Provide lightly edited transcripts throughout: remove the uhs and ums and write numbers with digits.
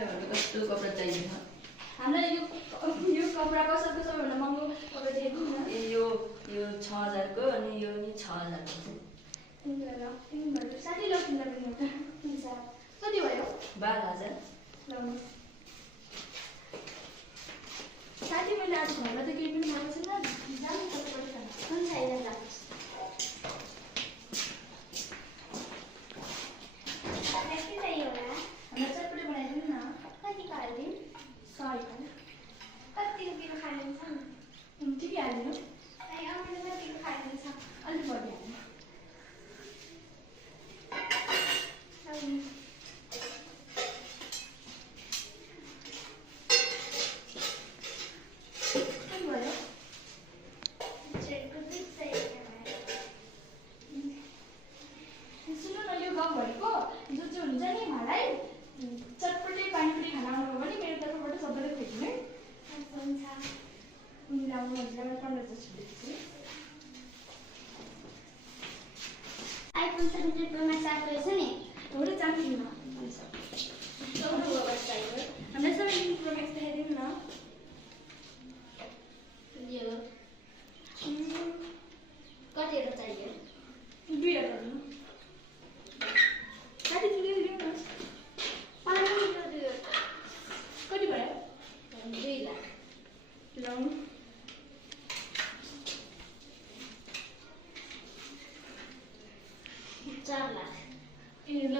भनेको कस्तो कपडा चाहिएन हामीलाई यो कपडा कसको सबैभन्दा महँगो कपडा दिएको न यो 6000 को अनि यो नि 6000 को साथी ल किन्दा पनि हुन्छ कति भयो 12000 ल साथी मैले आज घरमा त केही पनि खाएको छैन जानु कतैबाट खानु हुन्छ आइरा लाग्छ iPhone 17 Pro Max आएको रहेछ नि थोरै चाहन्छु हुन्छ चौधो मोबाइल चाहियो हामीलाई 17 Pro Max देखाइदिनु न यो कतिवटा चाहियो 2 वटा साथी तिमीले लिनु न मलाई पनि यो 2 कति भयो 2 लाख ल 4 लाख ए ल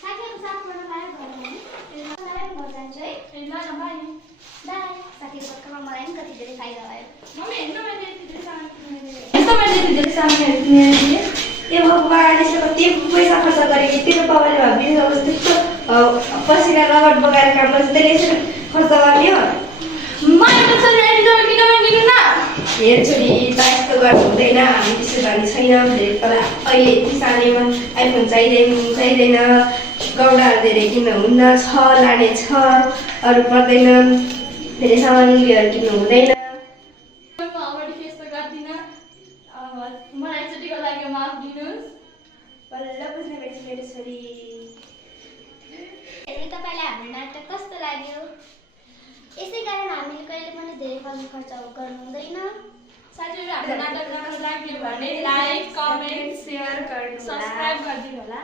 साथीहरु साथ पढ्न लायो घरमा है मलाई पनि घर जान्छु है ए ल न बाइ बाई साथीहरु सबैमा मलाई पनि कति धेरै फाइदा भयो मम्मी हेर्नु मैले यति धेरै सामान किनेर यस्तो मैले यति धेरै सामानहरू किनेर दिएँ ए भगवान यसो कति पैसा खर्च गरेको तेरो बाबाले भाबी अब त्यस्तो पसिना रगत बगाएर काम गर्छ त्यसले यसरी खर्च गर्ने हो मलाई त सर रेडी त किन पनि दिनु न हेर छोरी त यस्तो गर्नु हुँदैन हामी त्यसो भन्ने छैन धेरै तर अहिले यति सानैमा आइफोन चाहिँदैन गौडाहरू धेरै किन्नु हुन्न छ लाने छ अरू पर्दैन धेरै सामग्रीहरू किन्नु हुँदैन म अगाडि फेस त गर्दिनँ मलाई एकचोटिको लागि माफ दिनुहोस् बल्ल बुझ्ने भएछ मेरो छोरी हेर्नु तपाईलाई हाम्रो नाटक कस्तो लाग्यो यसै कारण हामीले कहिले पनि धेरै पैसा खर्च गर्नु हुँदैन साथीहरु हाम्रो नाटक राम्रो लाग्यो भने लाइक कमेन्ट सेयर गर्नु सब्स्क्राइब गरिदिनु होला